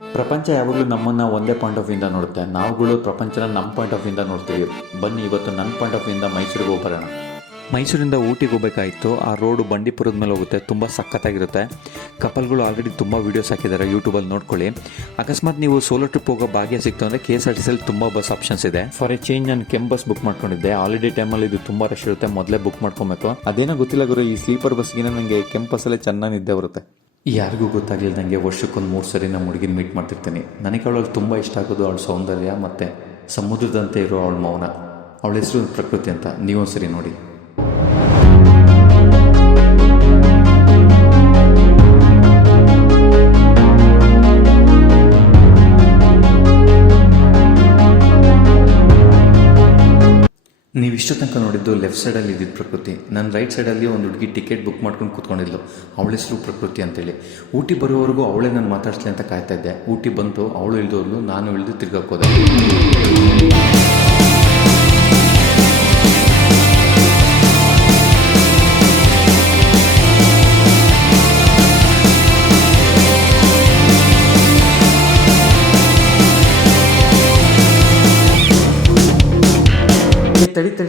ಪ್ರಪಂಚ ಯಾವಾಗಲೂ ನಮ್ಮನ್ನು ಒಂದೇ ಪಾಯಿಂಟ್ ಆಫ್ ವ್ಯೂಯಿಂದ ನೋಡುತ್ತೆ. ನಾವುಗಳು ಪ್ರಪಂಚನ ನಮ್ಮ ಪಾಯಿಂಟ್ ಆಫ್ ವ್ಯೂಯಿಂದ ನೋಡ್ತೀವಿ. ಬನ್ನಿ ಇವತ್ತು ನನ್ನ ಪಾಯಿಂಟ್ ಆಫ್ ವ್ಯೂಯಿಂದ ಮೈಸೂರಿಗೆ ಹೋಗಿ ಬರೋಣ. ಮೈಸೂರಿಂದ ಊಟಿಗೆ ಹೋಗಬೇಕಾಯಿತು. ಆ ರೋಡು ಬಂಡೀಪುರದ ಮೇಲೆ ಹೋಗುತ್ತೆ. ತುಂಬ ಸಖತ್ತಾಗಿರುತ್ತೆ. ಕಪಲ್ಗಳು ಆಲ್ರೆಡಿ ತುಂಬ ವೀಡಿಯೋಸ್ ಹಾಕಿದ್ದಾರೆ, ಯೂಟ್ಯೂಬಲ್ಲಿ ನೋಡ್ಕೊಳ್ಳಿ. ಅಕಸ್ಮಾತ್ ನೀವು ಸೋಲೋ ಟ್ರಿಪ್ ಹೋಗೋ ಭಾಗ್ಯ ಸಿಕ್ತು ಅಂದರೆ KSRTCಲ್ಲಿ ತುಂಬ ಬಸ್ ಆಪ್ಷನ್ಸ್ ಇದೆ. ಫಾರ್ ಎ ಚೇಂಜ್ ನಾನು ಕೆಂಪು ಬಸ್ ಬುಕ್ ಮಾಡ್ಕೊಂಡಿದ್ದೆ. ಹಾಲಿಡೇ ಟೈಮಲ್ಲಿ ಇದು ತುಂಬ ರಶ್ ಇರುತ್ತೆ, ಮೊದಲೇ ಬುಕ್ ಮಾಡ್ಕೊಬೇಕು. ಅದೇನೋ ಗೊತ್ತಿಲ್ಲ ಗುರು, ಈ ಸ್ಲೀಪರ್ ಬಸ್ಗಿನ ನನಗೆ ಕೆಂಪು ಬಸ್ಸಲ್ಲೇ ಚೆನ್ನಾಗಿ ನಿದ್ದೆ ಬರುತ್ತೆ. ಯಾರಿಗೂ ಗೊತ್ತಾಗಲಿಲ್ದಂಗೆ ವರ್ಷಕ್ಕೊಂದು 3 ಸರಿ ನಮ್ಮ ಹುಡುಗಿನ ಮೀಟ್ ಮಾಡ್ತಿರ್ತೀನಿ. ನನಗೆ ಅವಳಲ್ಲಿ ತುಂಬ ಇಷ್ಟ ಆಗೋದು ಅವಳ ಸೌಂದರ್ಯ ಮತ್ತು ಸಮುದ್ರದಂತೆ ಇರೋ ಅವಳ ಮೌನ. ಅವಳ ಹೆಸರು ಪ್ರಕೃತಿ ಅಂತ. ನೀವೊಂದು ಸರಿ ನೋಡಿ. ನೀವು ಇಷ್ಟು ತನಕ ನೋಡಿದ್ದು ಲೆಫ್ಟ್ ಸೈಡಲ್ಲಿ ಇದ್ದಿದ್ದು ಪ್ರಕೃತಿ. ನನ್ನ ರೈಟ್ ಸೈಡಲ್ಲಿ ಒಂದು ಹುಡುಗಿ ಟಿಕೆಟ್ ಬುಕ್ ಮಾಡ್ಕೊಂಡು ಕೂತ್ಕೊಂಡಿದ್ಲು. ಅವಳ ಹೆಸರು ಪ್ರಕೃತಿ ಅಂತೇಳಿ. ಊಟಿ ಬರೋವರೆಗೂ ಅವಳೇ ನಾನು ಮಾತಾಡ್ಸ್ಲಿ ಅಂತ ಕಾಯ್ತಾ ಇದ್ದೆ. ಊಟಿ ಬಂತು, ಅವಳು ಇಳಿದೋದ್ಲು, ನಾನು ಇಳಿದು ತಿರ್ಗಾಕೋದೆ.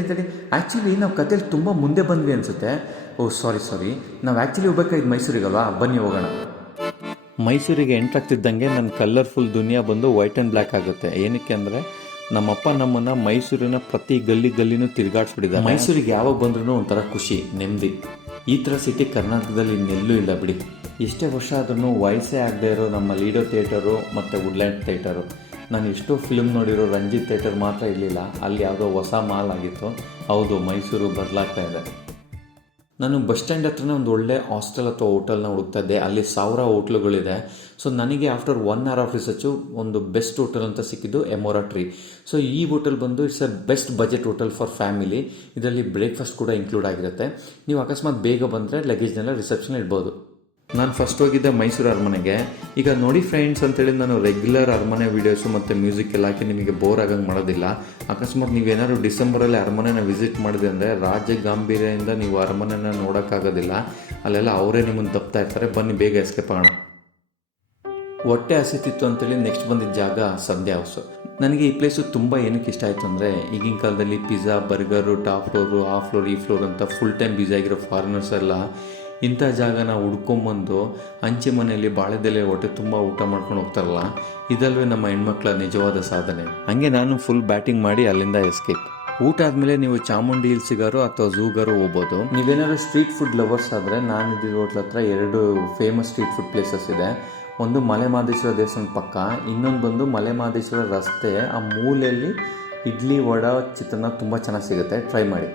ತಡಿ ಆ್ಯಕ್ಚುಲಿ ನಾವು ಕಥೆಯಲ್ಲಿ ತುಂಬ ಮುಂದೆ ಬಂದ್ವಿ ಅನಿಸುತ್ತೆ. ಸಾರಿ ನಾವು ಆ್ಯಕ್ಚುಲಿ ಹೋಗ್ಬೇಕಾಗಿದ್ದು ಮೈಸೂರಿಗಲ್ವಾ. ಬನ್ನಿ ಹೋಗೋಣ. ಮೈಸೂರಿಗೆ ಎಂಟ್ರಾಗ್ತಿದ್ದಂಗೆ ನನ್ನ ಕಲರ್ಫುಲ್ ದುನಿಯಾ ಬಂದು ವೈಟ್ ಆ್ಯಂಡ್ ಬ್ಲ್ಯಾಕ್ ಆಗುತ್ತೆ. ಏನಕ್ಕೆ ಅಂದರೆ ನಮ್ಮಪ್ಪ ನಮ್ಮನ್ನು ಮೈಸೂರಿನ ಪ್ರತಿ ಗಲ್ಲಿನೂ ತಿರುಗಾಡ್ಸ್ಬಿಟ್ಟಿದ್ದಾರೆ. ಮೈಸೂರಿಗೆ ಯಾವಾಗ ಬಂದ್ರೂ ಒಂಥರ ಖುಷಿ, ನೆಮ್ಮದಿ. ಈ ಥರ ಸಿಟಿ ಕರ್ನಾಟಕದಲ್ಲಿ ಇನ್ನೆಲ್ಲೂ ಇಲ್ಲ ಬಿಡಿ. ಎಷ್ಟೇ ವರ್ಷ ಆದ್ರೂ ವಯಸ್ಸೇ ಆಗದೆ ಇರೋ ನಮ್ಮ ಲೀಡೋ ಥಿಯೇಟರು ಮತ್ತು ವುಡ್ಲ್ಯಾಂಡ್ ಥಿಯೇಟರು. ನಾನು ಎಷ್ಟೋ ಫಿಲ್ಮ್ ನೋಡಿರೋ ರಂಜಿತ್ ಥಿಯೇಟರ್ ಮಾತ್ರ ಇರಲಿಲ್ಲ. ಅಲ್ಲಿ ಯಾವುದೋ ಹೊಸ ಮಾಲ್ ಆಗಿತ್ತು. ಹೌದು, ಮೈಸೂರು ಬದಲಾಗ್ತಾ ಇದೆ. ನಾನು ಬಸ್ ಸ್ಟ್ಯಾಂಡ್ ಹತ್ರನೇ ಒಂದು ಒಳ್ಳೆ ಹಾಸ್ಟೆಲ್ ಅಥವಾ ಹೋಟೆಲ್ನ ಹುಡುಕ್ತಾ ಇದ್ದೆ. ಅಲ್ಲಿ 1000 ಹೋಟ್ಲುಗಳಿದೆ. ಸೊ ನನಗೆ ಆಫ್ಟರ್ 1 hour ಆಫ್ ರಿಸರ್ಚು ಒಂದು ಬೆಸ್ಟ್ ಹೋಟೆಲ್ ಅಂತ ಸಿಕ್ಕಿದ್ದು ಎಮೋರಾ ಟ್ರೀ. ಸೊ ಈ ಹೋಟೆಲ್ ಬಂದು it's a best budget hotel for family. ಇದರಲ್ಲಿ ಬ್ರೇಕ್ಫಾಸ್ಟ್ ಕೂಡ ಇನ್ಕ್ಲೂಡ್ ಆಗಿರುತ್ತೆ. ನೀವು ಅಕಸ್ಮಾತ್ ಬೇಗ ಬಂದರೆ ಲಗೇಜ್ನೆಲ್ಲ ರಿಸೆಪ್ಷನ್ ಇಡ್ಬೋದು. ನಾನು ಫಸ್ಟ್ ಹೋಗಿದ್ದೆ ಮೈಸೂರು ಅರಮನೆಗೆ. ಈಗ ನೋಡಿ ಫ್ರೆಂಡ್ಸ್ ಅಂತೇಳಿ ನಾನು ರೆಗ್ಯುಲರ್ ಅರಮನೆ ವೀಡಿಯೋಸು ಮತ್ತು ಮ್ಯೂಸಿಕ್ ಎಲ್ಲ ಹಾಕಿ ನಿಮಗೆ ಬೋರ್ ಆಗಂಗೆ ಮಾಡೋದಿಲ್ಲ. ಅಕಸ್ಮಾತ್ ನೀವೇನಾದ್ರು ಡಿಸೆಂಬರಲ್ಲಿ ಅರಮನೆನ ವಿಸಿಟ್ ಮಾಡಿದೆ ಅಂದರೆ ರಾಜ್ಯ ಗಾಂಭೀರ್ಯದಿಂದ ನೀವು ಅರಮನೆನ ನೋಡೋಕ್ಕಾಗೋದಿಲ್ಲ. ಅಲ್ಲೆಲ್ಲ ಅವರೇ ನಿಮ್ಮನ್ನು ತಪ್ತಾ ಇರ್ತಾರೆ. ಬನ್ನಿ ಬೇಗ ಎಸ್ಕೇಪ್ ಆಗೋಣ. ಹೊಟ್ಟೆ ಹಸಿತಿತ್ತು ಅಂತೇಳಿ ನೆಕ್ಸ್ಟ್ ಬಂದಿದ್ದ ಜಾಗ ಸಂಧ್ಯಾ ಹೌಸು. ನನಗೆ ಈ ಪ್ಲೇಸು ತುಂಬ ಏನಕ್ಕೆ ಇಷ್ಟ ಆಯಿತು ಅಂದರೆ ಈಗಿನ ಕಾಲದಲ್ಲಿ ಪಿಜ್ಜಾ, ಬರ್ಗರು, ಟಾಪ್ ಫ್ಲೋರು, ಆ ಫ್ಲೋರ್, ಈ ಫ್ಲೋರ್ ಅಂತ ಫುಲ್ ಟೈಮ್ ಬ್ಯುಸಿ ಆಗಿರೋ ಫಾರಿನರ್ಸ್ ಎಲ್ಲ ಇಂಥ ಜಾಗನ ಹುಡ್ಕೊಂಬಂದು ಹಂಚಿ ಮನೆಯಲ್ಲಿ ಬಾಳೆದೆಲೆ ಹೊಟ್ಟೆ ತುಂಬ ಊಟ ಮಾಡ್ಕೊಂಡು ಹೋಗ್ತಾರಲ್ಲ, ಇದಲ್ವೇ ನಮ್ಮ ಹೆಣ್ಮಕ್ಳ ನಿಜವಾದ ಸಾಧನೆ. ಹಾಗೆ ನಾನು ಫುಲ್ ಬ್ಯಾಟಿಂಗ್ ಮಾಡಿ ಅಲ್ಲಿಂದ ಎಸ್ಕೇಪ್. ಊಟ ಆದಮೇಲೆ ನೀವು ಚಾಮುಂಡಿ ಹಿಲ್ಸಿಗಾರು ಅಥವಾ ಝೂಗಾರು ಹೋಗ್ಬೋದು. ನೀವೇನಾದ್ರು ಸ್ಟ್ರೀಟ್ ಫುಡ್ ಲವರ್ಸ್ ಆದರೆ ನಾನು ಇದ್ದಿದ್ದ ಹೋಟ್ಲ ಹತ್ರ 2 ಫೇಮಸ್ ಸ್ಟ್ರೀಟ್ ಫುಡ್ ಪ್ಲೇಸಸ್ ಇದೆ. ಒಂದು ಮಲೆ ಮಹದೇಶ್ವರ ದೇವಸ್ಥಾನ ಪಕ್ಕ, ಇನ್ನೊಂದು ಬಂದು ಮಲೆ ಮಹದೇಶ್ವರ ರಸ್ತೆ ಆ ಮೂಲೆಯಲ್ಲಿ ಇಡ್ಲಿ, ವಡ, ಚಿತ್ರಾನ್ನ ತುಂಬ ಚೆನ್ನಾಗಿ ಸಿಗುತ್ತೆ. ಟ್ರೈ ಮಾಡಿ.